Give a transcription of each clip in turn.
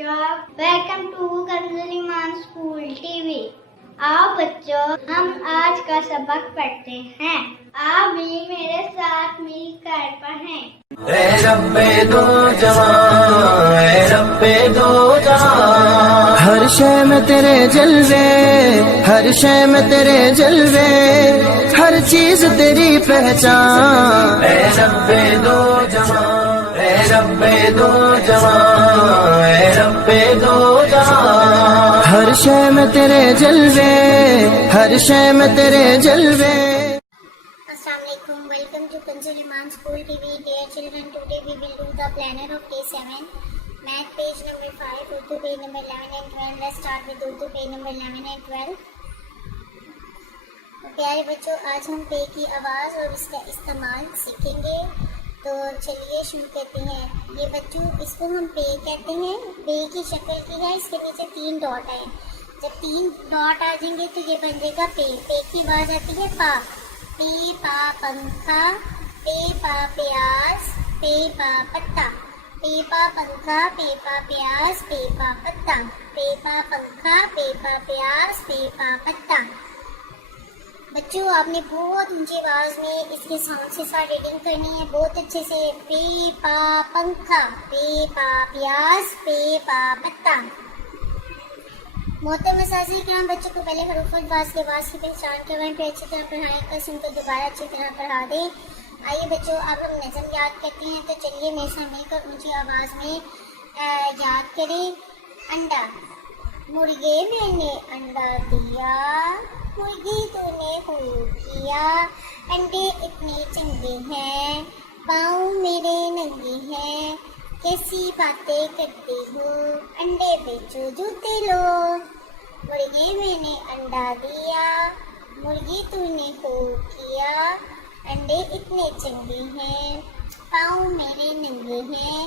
बच्चों, welcome to Kanzul Iman school TV. आओ बच्चों, हम आज का सबक पढ़ते हैं। आप भी मेरे साथ मिलकर पढ़ें। ए रब्बे दो जहां, ए रब्बे दो जहां, हर शय में तेरे जलवे, हर शय में तेरे जलवे, हर चीज तेरी पहचान। ए रब्बे दो जहां, ए रब्बे दो जहां, ए रब्बे दो जहां, हर शय में तेरे जलवे, हर शय में तेरे जलवे। Assalamualaikum. Welcome to Kanzul Iman School TV. Dear children, today we will do the planner of day 7. Math page number 5, Urdu page number 11 and 12. Let's start with Urdu page number 11 and 12. तो प्यारे बच्चों, आज हम पे की आवाज़ और इसका इस्तेमाल सीखेंगे। तो चलिए शुरू करते हैं। ये बच्चों, इसको हम पे कहते हैं। पे की शक्ल की है, इसके नीचे 3 डॉट है। जब 3 डॉट आ जाएंगे तो ये बन जाएगा पे। पे की आवाज़ आती है पा। पे पा पंखा, पे पा प्याज, पे पा पत्ता। पे पा पंखा, पे पा प्याज, पे पा पत्ता। पे पा पंखा, पे पा प्याज, पे पा पत्ता। बच्चों, आपने बहुत ऊंची आवाज में इसके साउंड के साथ रीडिंग करनी है, बहुत अच्छे से। पे पा पंखा, पे पा प्याज, पे पा पत्ता। मोहतरम असातिज़ा किराम, बच्चों को पहले हरूफ अल्फाज के आवाज़ की पहचान करवाएं, फिर अच्छी तरह पढ़ाएं, कल सुनकर दोबारा अच्छी तरह पढ़ा दें। आइए बच्चों, अब हम नज़म याद करते हैं। तो चलिए मेरे साथ मिलकर ऊंची आवाज़ में याद करें। अंडा, मुर्गे मैंने अंडा दिया, मुर्गी तूने हू किया, अंडे इतने चंगे हैं, पाँव मेरे नंगे हैं, कैसी बातें करती हूँ, अंडे बेचो जूते लो। मुर्गे मैंने अंडा दिया, मुर्गी तूने हो किया, अंडे इतने चंगे हैं, पाँव मेरे नंगे हैं,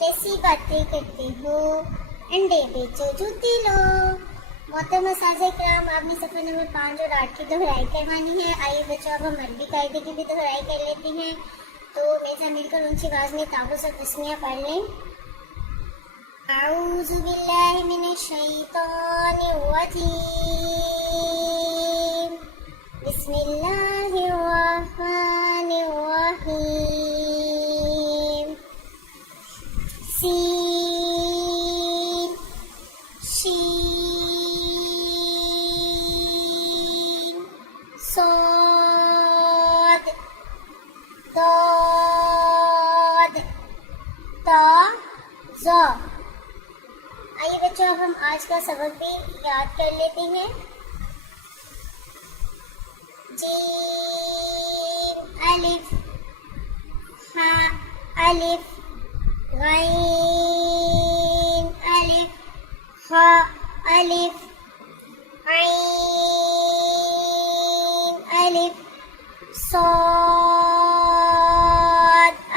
कैसी बातें करती हूँ, अंडे बेचो जूते लो। मोहतरम असातिज़ा किराम, आपने सफ़र नंबर 5 और 8 की दोहराई करवानी है। आइए बच्चों, अब हम अरबी कायदे की भी दोहराई कर लेते हैं। तो मेरे साथ मिलकर ऊंची आवाज़ में तावुज़ और बिस्मिल्लाह पढ़ लें। अऊज़ु बिल्लाहि मिनश शैतानिर रजीम, बिस्मिल्लाहिर रहमानिर रहीम। सीन, शीन, सॉद, दाद, ता, ज़ा। आइए बच्चों, अब हम आज का सबक भी याद कर लेते हैं। जीम, अलिफ, हा, अलिफ, गैन, अलिफ, हा, अलिफ, ऐन, अलिफ, सॉद,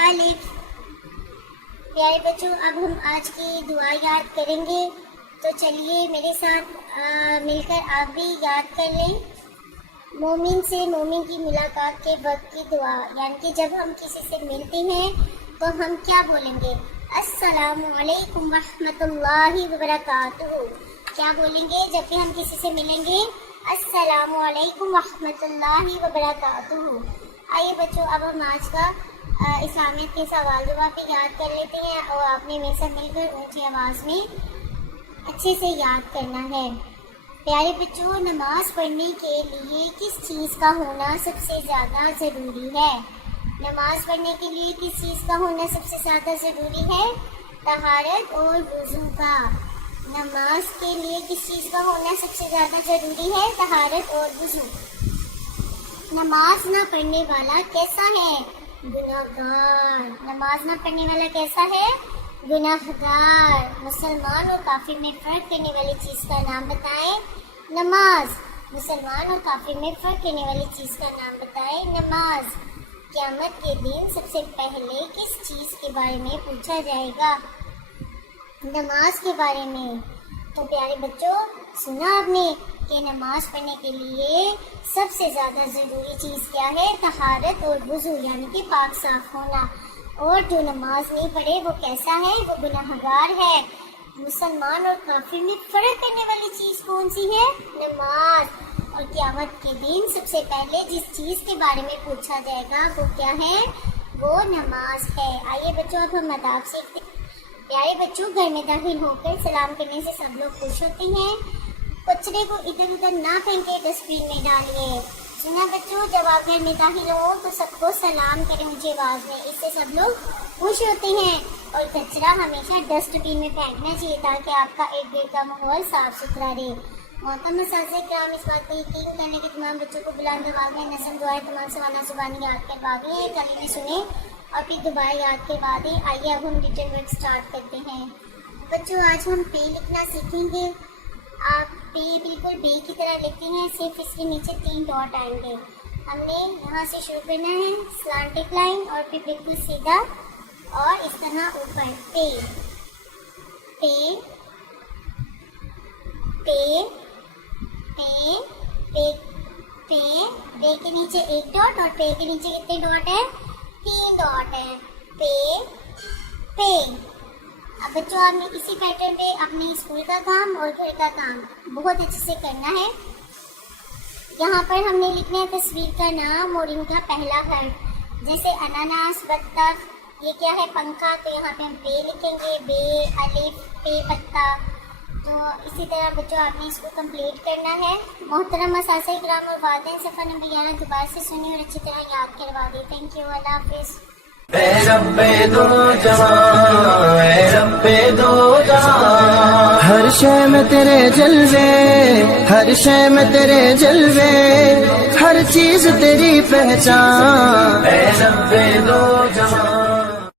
अलिफ। प्यारे बच्चों, अब हम आज की दुआ याद करेंगे। तो चलिए मेरे साथ मिलकर आप भी याद कर लें। मोमिन से मोमिन की मुलाकात के वक्त की दुआ, यानी कि जब हम किसी से मिलते हैं तो हम क्या बोलेंगे? अस्सलामु अलैकुम रहमतुल्लाहि व बरकातुहू। क्या बोलेंगे जब भी हम किसी से मिलेंगे? अस्सलामु अलैकुम रहमतुल्लाहि व बरकातुहू। आइए बच्चों, अब हम आज का इस्लामियत के सवाल जवाब भी याद कर लेते हैं और आपने मेरे साथ मिलकर ऊंची आवाज़ में अच्छे से याद करना है। प्यारे बच्चों, नमाज पढ़ने के लिए किस चीज़ का होना सबसे ज़्यादा ज़रूरी है? नमाज पढ़ने के लिए किस चीज़ का होना सबसे ज़्यादा ज़रूरी है? तहारत और वुज़ू का। नमाज के लिए किस चीज़ का होना सबसे ज़्यादा ज़रूरी है? तहारत और वुज़ू। नमाज ना पढ़ने वाला कैसा है? गुनाहगार। नमाज ना पढ़ने वाला कैसा है? गुनाहगार। मुसलमान और काफिर में फ़र्क करने वाली चीज़ का नाम बताएं। नमाज। मुसलमान और काफिर में फ़र्क करने वाली चीज़ का नाम बताएं। नमाज। क़यामत के दिन सबसे पहले किस चीज़ के बारे में पूछा जाएगा? नमाज के बारे में। तो प्यारे बच्चों, सुना आपने कि नमाज पढ़ने के लिए सबसे ज़्यादा ज़रूरी चीज़ क्या है? तहारत और वुज़ू, यानी कि पाक साफ होना। और जो नमाज नहीं पढ़े वो कैसा है? वो गुनाहगार है। मुसलमान और काफिर में फर्क करने वाली चीज कौन सी है? नमाज। और क़यामत के दिन सबसे पहले जिस चीज के बारे में पूछा जाएगा वो क्या है? वो नमाज है। आइए बच्चों, अब हम आदाब सीखते हैं। प्यारे बच्चों, घर में दाखिल होकर सलाम करने से सब लोग खुश होते हैं। कचरे को इधर उधर ना फेंके, डस्टबिन में डालिए। सुना बच्चों, जब आप घर में दाखिल हो तो सबको सलाम करें ऊंची आवाज में, इससे सब लोग खुश होते हैं। और कचरा हमेशा डस्टबिन में फेंकना चाहिए ताकि आपका इर्द गिर्द का माहौल साफ सुथरा रहे। मोहतरम साज़े किराम, इस बात को यकीन करने के तमाम बच्चों को बुलंद आवाज़ में नज़म दुआएं तमाम सवाना जुबानी याद करवा दें, कलीमें सुने और फिर दोबारा याद करवा दें। आइए अब हम रिटन वर्क स्टार्ट करते हैं। बच्चों, आज हम पे लिखना सीखेंगे। आप पे बिल्कुल बे की तरह लिखते हैं, सिर्फ इसके नीचे 3 डॉट आएंगे। हमने यहाँ से शुरू करना है, स्लांटिक लाइन और फिर बिल्कुल सीधा और इस तरह ऊपर। पे पे पे पे पे पे पे के नीचे 1 डॉट और पे के नीचे कितने डॉट है? 3 डॉट है। पे पे। अब बच्चों, आपने इसी पैटर्न पे अपने स्कूल का काम और घर का काम बहुत अच्छे से करना है। यहाँ पर हमने लिखना है तस्वीर का नाम और इनका पहला हर्फ, जैसे अनानास, बत्तख। ये क्या है? पंखा। तो यहाँ पे हम पे लिखेंगे, बे, अलिफ, पे पत्ता। तो इसी तरह बच्चों आपने इसको कंप्लीट करना है। मोहतरम असातिज़ा इकराम और वालिदैन सफ़र नंबर 11 दोबारा से सुनिए और अच्छी तरह याद करवा दें। थैंक यू, अल्लाह हाफिज़। ऐ रब्बे दो जहां, ऐ रब्बे दो जहां, हर शय में तेरे जलवे, हर शय में तेरे जलवे, हर चीज तेरी पहचान। ऐ रब्बे दो जहां।